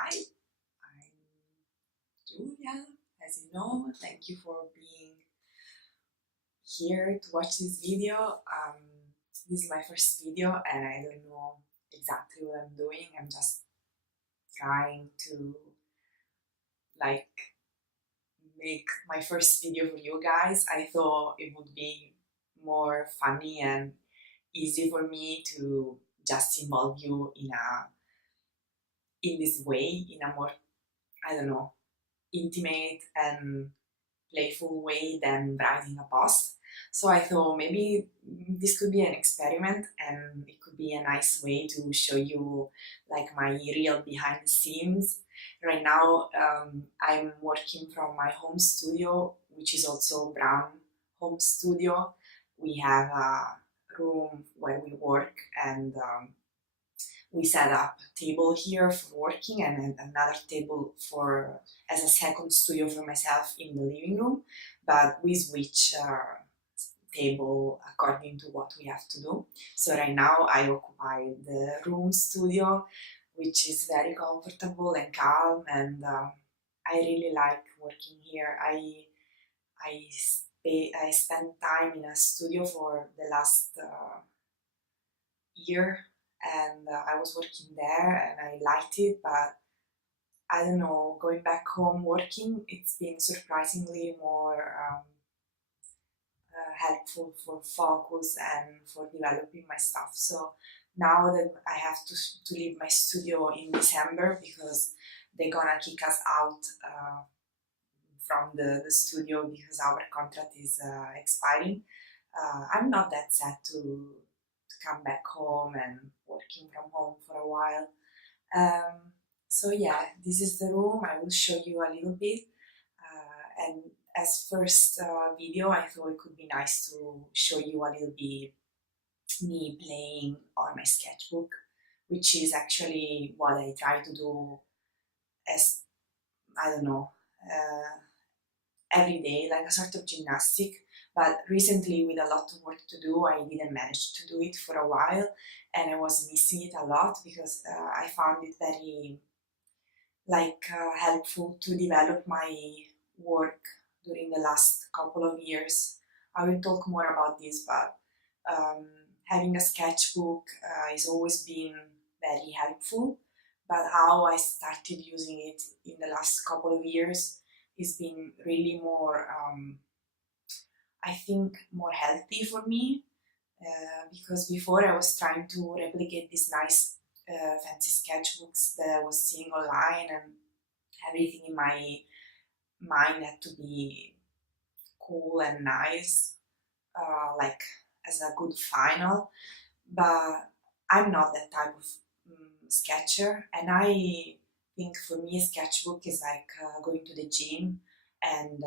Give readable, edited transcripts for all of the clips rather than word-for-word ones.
Hi, I'm Julia. As you know, thank you for being here to watch this video. This is my first video and I don't know exactly what I'm doing. I'm just trying to like make my first video for you guys. I thought it would be more funny and easy for me to just involve you in this way, in a more, I don't know, intimate and playful way than writing a post. So I thought maybe this could be an experiment and it could be a nice way to show you like my real behind the scenes. Right now I'm working from my home studio, which is also Brown home studio. We have a room where we work and we set up a table here for working and another table for as a second studio for myself in the living room, but we switch table according to what we have to do. So right now I occupy the room studio, which is very comfortable and calm, and I really like working here. I spent time in a studio for the last year, and I was working there and I liked it, but I don't know, going back home working, it's been surprisingly more helpful for focus and for developing my stuff. So now that I have to leave my studio in December because they're gonna kick us out from the studio because our contract is expiring, I'm not that sad to come back home and working from home for a while. So yeah, this is the room. I will show you a little bit. And as first video, I thought it could be nice to show you a little bit me playing on my sketchbook, which is actually what I try to do as, I don't know, every day, like a sort of gymnastic. But recently, with a lot of work to do, I didn't manage to do it for a while, and I was missing it a lot because I found it very helpful to develop my work during the last couple of years. I will talk more about this, but having a sketchbook has always been very helpful. But how I started using it in the last couple of years has been really more, I think, more healthy for me. Because before I was trying to replicate these nice fancy sketchbooks that I was seeing online, and everything in my mind had to be cool and nice, like as a good final. But I'm not that type of sketcher, and I think for me a sketchbook is like going to the gym and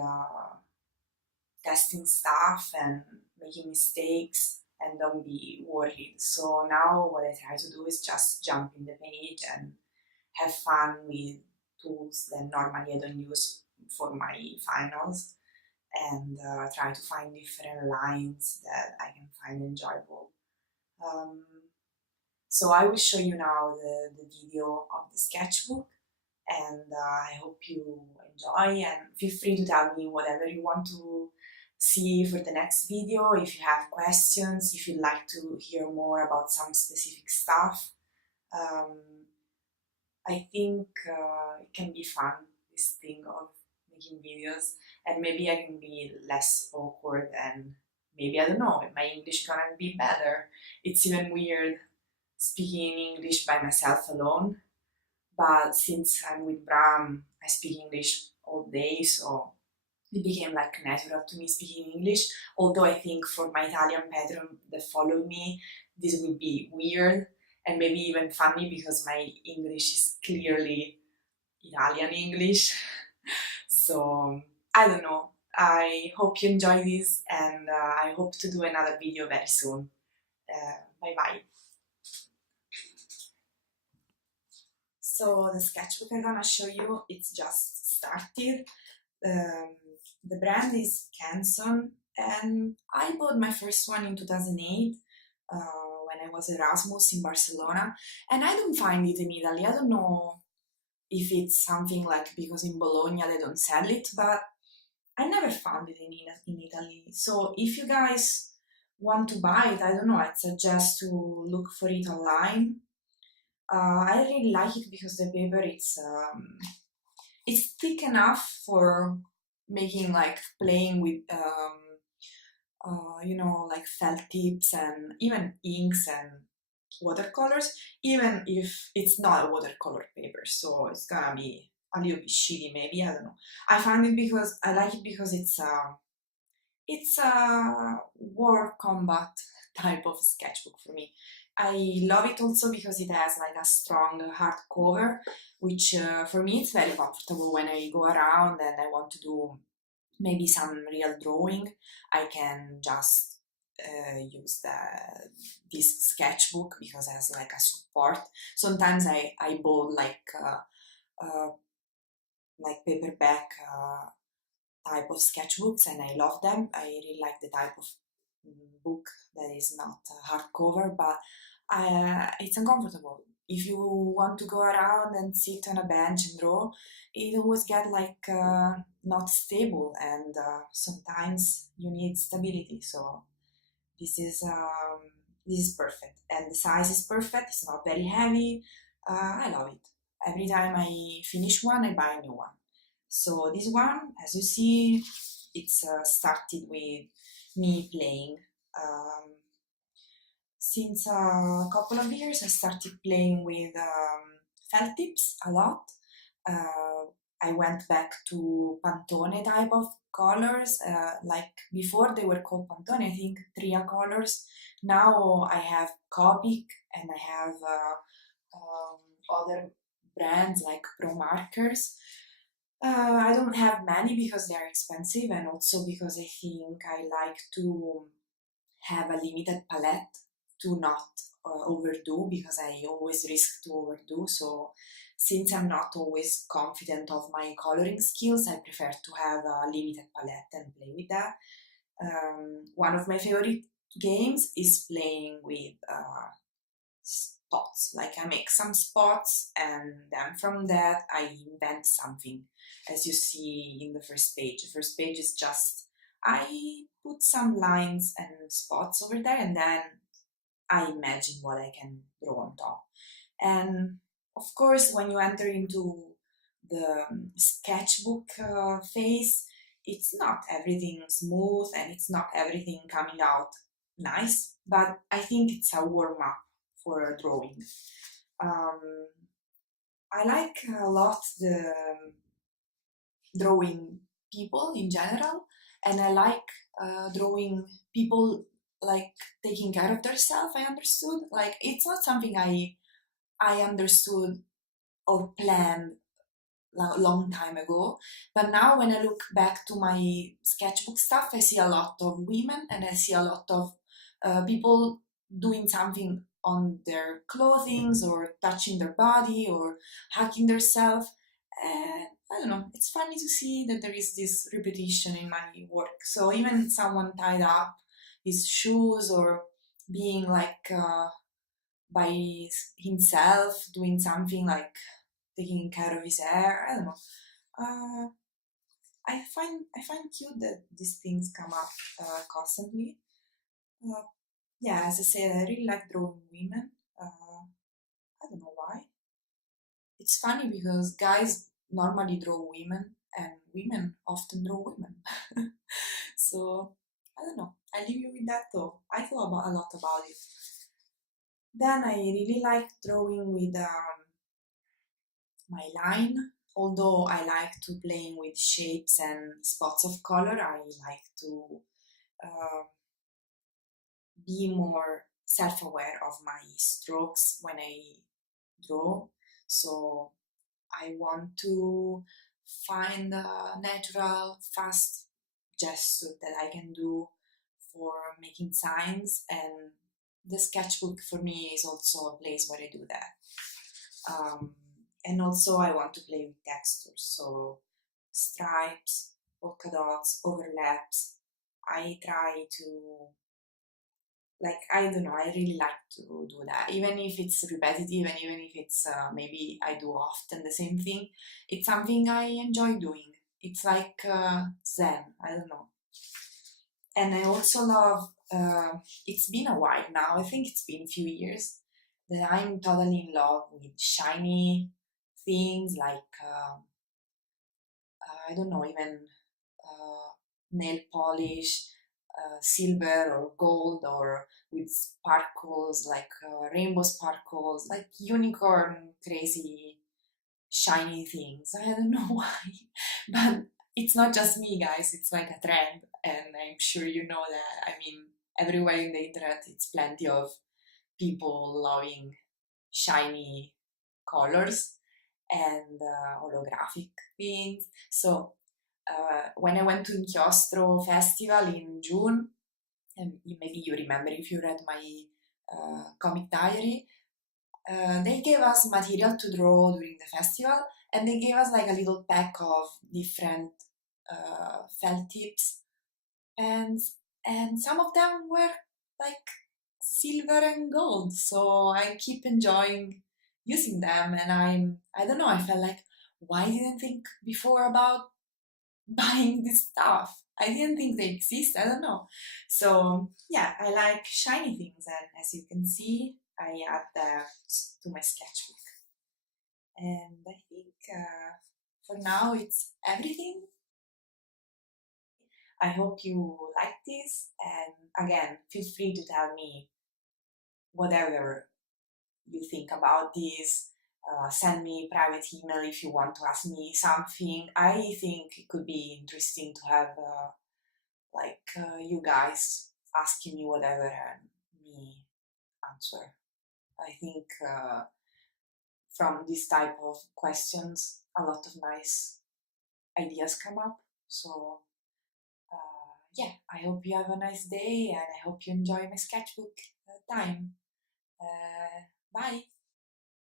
testing stuff and making mistakes and don't be worried. So now what I try to do is just jump in the page and have fun with tools that normally I don't use for my finals, and try to find different lines that I can find enjoyable. Um, so I will show you now the video of the sketchbook, and I hope you enjoy, and feel free to tell me whatever you want to see for the next video. If you have questions, if you'd like to hear more about some specific stuff, um, I think it can be fun, this thing of making videos, and maybe I can be less awkward, and maybe, I don't know, my English gonna be better. It's even weird speaking in English by myself alone, but since I'm with Bram, I speak English all day, so it became like natural to me speaking English. Although I think for my Italian patron that follow me, this would be weird and maybe even funny because my English is clearly Italian English. So I don't know. I hope you enjoy this, and I hope to do another video very soon. Bye bye. So the sketchbook I'm gonna show you, it's just started. Um, the brand is Canson, and I bought my first one in 2008 when I was Erasmus in Barcelona, and I don't find it in Italy. I don't know if it's something like, because in Bologna they don't sell it, but I never found it in Italy. So if you guys want to buy it, I don't know, I'd suggest to look for it online. I really like it because the paper, it's thick enough for making, like, playing with like felt tips and even inks and watercolors, even if it's not a watercolor paper, so it's gonna be a little bit shitty maybe, I don't know. I find it because I like it because it's a war combat type of sketchbook for me. I love it also because it has like a strong hardcover, which for me it's very comfortable when I go around and I want to do maybe some real drawing. I can just use this sketchbook because it has like a support. Sometimes I bought uh, like paperback type of sketchbooks and I love them. I really like the type of book that is not hardcover, but it's uncomfortable. If you want to go around and sit on a bench and draw, it always get like not stable, and sometimes you need stability. So this is um, this is perfect, and the size is perfect. It's not very heavy. I love it. Every time I finish one, I buy a new one. So this one, as you see, it's started with me playing. Um, since a couple of years, I started playing with felt tips a lot. Uh, I went back to Pantone type of colors. Like before, they were called Pantone, I think, Tria colors. Now I have Copic and I have other brands like Pro Markers. I don't have many because they are expensive, and also because I think I like to have a limited palette to not overdo, because I always risk to overdo. So since I'm not always confident of my coloring skills, I prefer to have a limited palette and play with that. One of my favorite games is playing with spots. Like I make some spots and then from that I invent something. As you see in the first page. The first page is just I put some lines and spots over there and then I imagine what I can draw on top. And of course, when you enter into the sketchbook phase, it's not everything smooth and it's not everything coming out nice, but I think it's a warm up for drawing. Um, I like a lot the drawing people in general, and I like drawing people like taking care of themselves. I understood, like it's not something I understood or planned a long time ago. But now when I look back to my sketchbook stuff, I see a lot of women and I see a lot of people doing something on their clothing or touching their body or hacking themselves. And I don't know, it's funny to see that there is this repetition in my work. So even someone tied up his shoes or being like by himself doing something like taking care of his hair. I don't know. Uh, I find cute that these things come up constantly. Uh, yeah, as I said, I really like drawing women. I don't know why. It's funny because guys normally draw women, and women often draw women. So I don't know. I leave you with that though. I thought a lot about it. Then I really like drawing with my line. Although I like to playing with shapes and spots of color, I like to uh, be more self-aware of my strokes when I draw. So I want to find a natural, fast gesture that I can do for making signs, and the sketchbook for me is also a place where I do that. Um, and also I want to play with textures, so stripes, polka dots, overlaps. I try to like, I don't know, I really like to do that, even if it's repetitive and even if it's maybe I do often the same thing. It's something I enjoy doing. It's like zen, I don't know. And I also love, it's been a while now, I think it's been a few years, that I'm totally in love with shiny things like I don't know, even nail polish, silver or gold, or with sparkles like rainbow sparkles, like unicorn crazy shiny things. I don't know why, but it's not just me, guys. It's like a trend, and I'm sure you know that. I mean, everywhere in the internet, it's plenty of people loving shiny colors and holographic things. So when I went to Inchiostro Festival in June, and maybe you remember if you read my comic diary, they gave us material to draw during the festival, and they gave us like a little pack of different felt tips, and some of them were like silver and gold. So I keep enjoying using them, and I don't know. I felt like, why didn't I think before about buying this stuff? I didn't think they exist. I don't know. So yeah, I like shiny things, and as you can see, I add that to my sketchbook. And I think for now it's everything. I hope you like this, and again, feel free to tell me whatever you think about this. Send me private email if you want to ask me something. I think it could be interesting to have you guys asking me whatever and me answer. I think from this type of questions, a lot of nice ideas come up. So yeah, I hope you have a nice day, and I hope you enjoy my sketchbook time. Bye.